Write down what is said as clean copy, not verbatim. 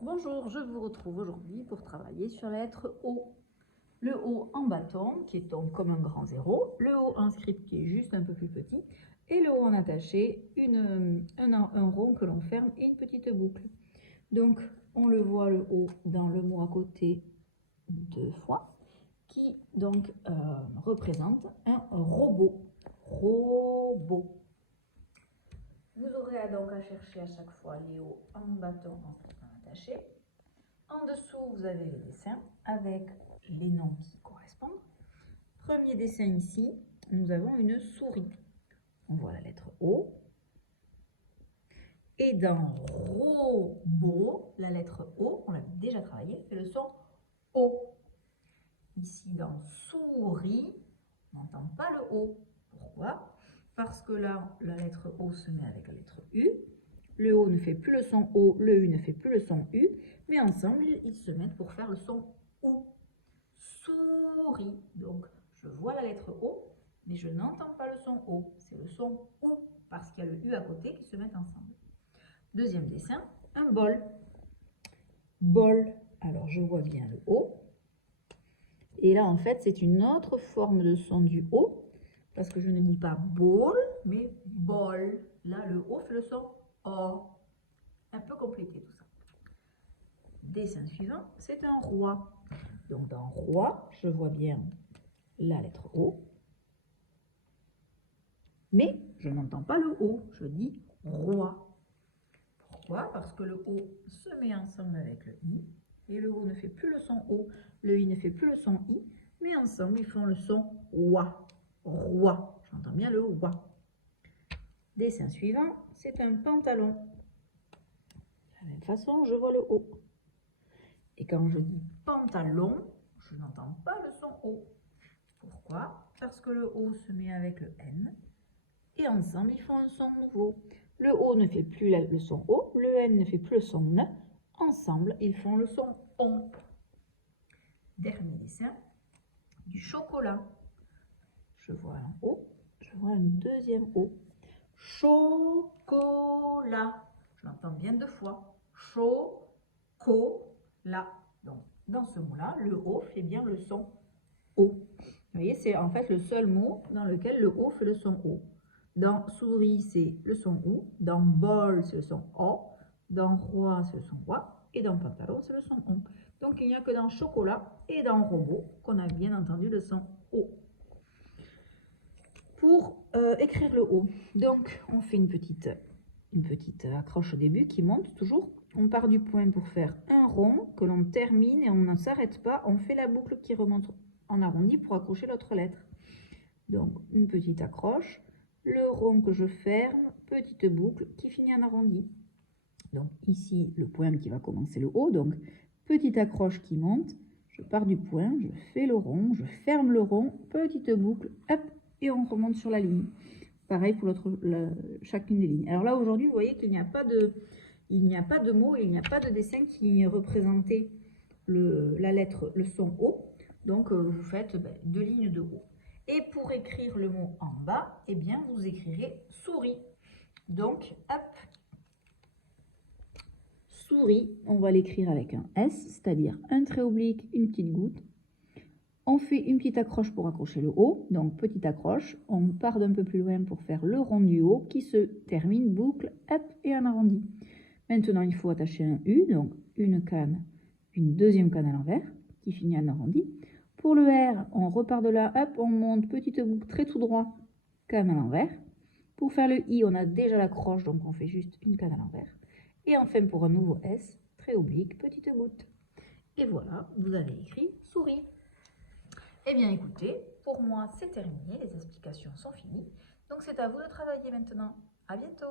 Bonjour, je vous retrouve aujourd'hui pour travailler sur la lettre O. Le O en bâton, qui est donc comme un grand zéro, le O en script qui est juste un peu plus petit, et le O en attaché, un rond que l'on ferme et une petite boucle. Donc, on le voit le O dans le mot à côté 2 fois, qui donc représente un robot. Robot. Vous aurez donc à chercher à chaque fois les O en bâton en attaché. En dessous, vous avez les dessins avec les noms qui correspondent. Premier dessin ici, nous avons une souris. On voit la lettre O. Et dans robot, la lettre O, on l'a déjà travaillé, fait le son O. Ici, dans souris, on n'entend pas le O. Pourquoi? Parce que là, la lettre O se met avec la lettre U. Le O ne fait plus le son O, le U ne fait plus le son U, mais ensemble, ils se mettent pour faire le son OU. Souris. Donc, je vois la lettre O, mais je n'entends pas le son O. C'est le son OU, parce qu'il y a le U à côté qui se mettent ensemble. Deuxième dessin, un bol. Bol. Alors, je vois bien le O. Et là, en fait, c'est une autre forme de son du O, parce que je ne dis pas bol, mais bol. Là, le O fait le son O. Un peu compliqué tout ça. Dessin suivant, c'est un roi. Donc dans roi, je vois bien la lettre O. Mais je n'entends pas le O, je dis roi. Pourquoi? Parce que le O se met ensemble avec le I. Et le O ne fait plus le son O, le I ne fait plus le son I. Mais ensemble, ils font le son roi. Roi. J'entends bien le roi. Dessin suivant, c'est un pantalon. De la même façon, je vois le O. Et quand je dis pantalon, je n'entends pas le son O. Pourquoi? Parce que le O se met avec le N. Et ensemble, ils font un son nouveau. Le O ne fait plus le son O, le N ne fait plus le son N. Ensemble, ils font le son ON. Dernier dessin, du chocolat. Je vois un O, je vois un deuxième O. Chocolat. Je l'entends bien deux fois. Chocolat. Donc, dans ce mot-là, le O fait bien le son O. Vous voyez, c'est en fait le seul mot dans lequel le O fait le son O. Dans souris, c'est le son OU. Dans bol, c'est le son O. Dans roi, c'est le son roi. Et dans pantalon, c'est le son ON. Donc, il n'y a que dans chocolat et dans robot qu'on a bien entendu le son O. Pour écrire le O, donc on fait une petite accroche au début qui monte toujours. On part du point pour faire un rond que l'on termine et on ne s'arrête pas. On fait la boucle qui remonte en arrondi pour accrocher l'autre lettre. Donc une petite accroche, le rond que je ferme, petite boucle qui finit en arrondi. Donc ici le point qui va commencer le O, donc petite accroche qui monte, je pars du point, je fais le rond, je ferme le rond, petite boucle, hop, et on remonte sur la ligne. Pareil pour chacune des lignes. Alors là aujourd'hui vous voyez qu'il n'y a pas de mot, il n'y a pas de dessin qui représentait la lettre, le son O. Donc vous faites deux lignes de O. Et pour écrire le mot en bas, eh bien vous écrirez souris. Donc hop, souris, on va l'écrire avec un S, c'est-à-dire un trait oblique, une petite goutte. On fait une petite accroche pour accrocher le O, donc petite accroche. On part d'un peu plus loin pour faire le rond du haut qui se termine, boucle, hop, et un arrondi. Maintenant, il faut attacher un U, donc une canne, une deuxième canne à l'envers, qui finit en arrondi. Pour le R, on repart de là, hop, on monte, petite boucle, trait tout droit, canne à l'envers. Pour faire le I, on a déjà l'accroche, donc on fait juste une canne à l'envers. Et enfin, pour un nouveau S, trait oblique, petite goutte. Et voilà, vous avez écrit souris. Eh bien écoutez, pour moi c'est terminé, les explications sont finies. Donc c'est à vous de travailler maintenant. À bientôt!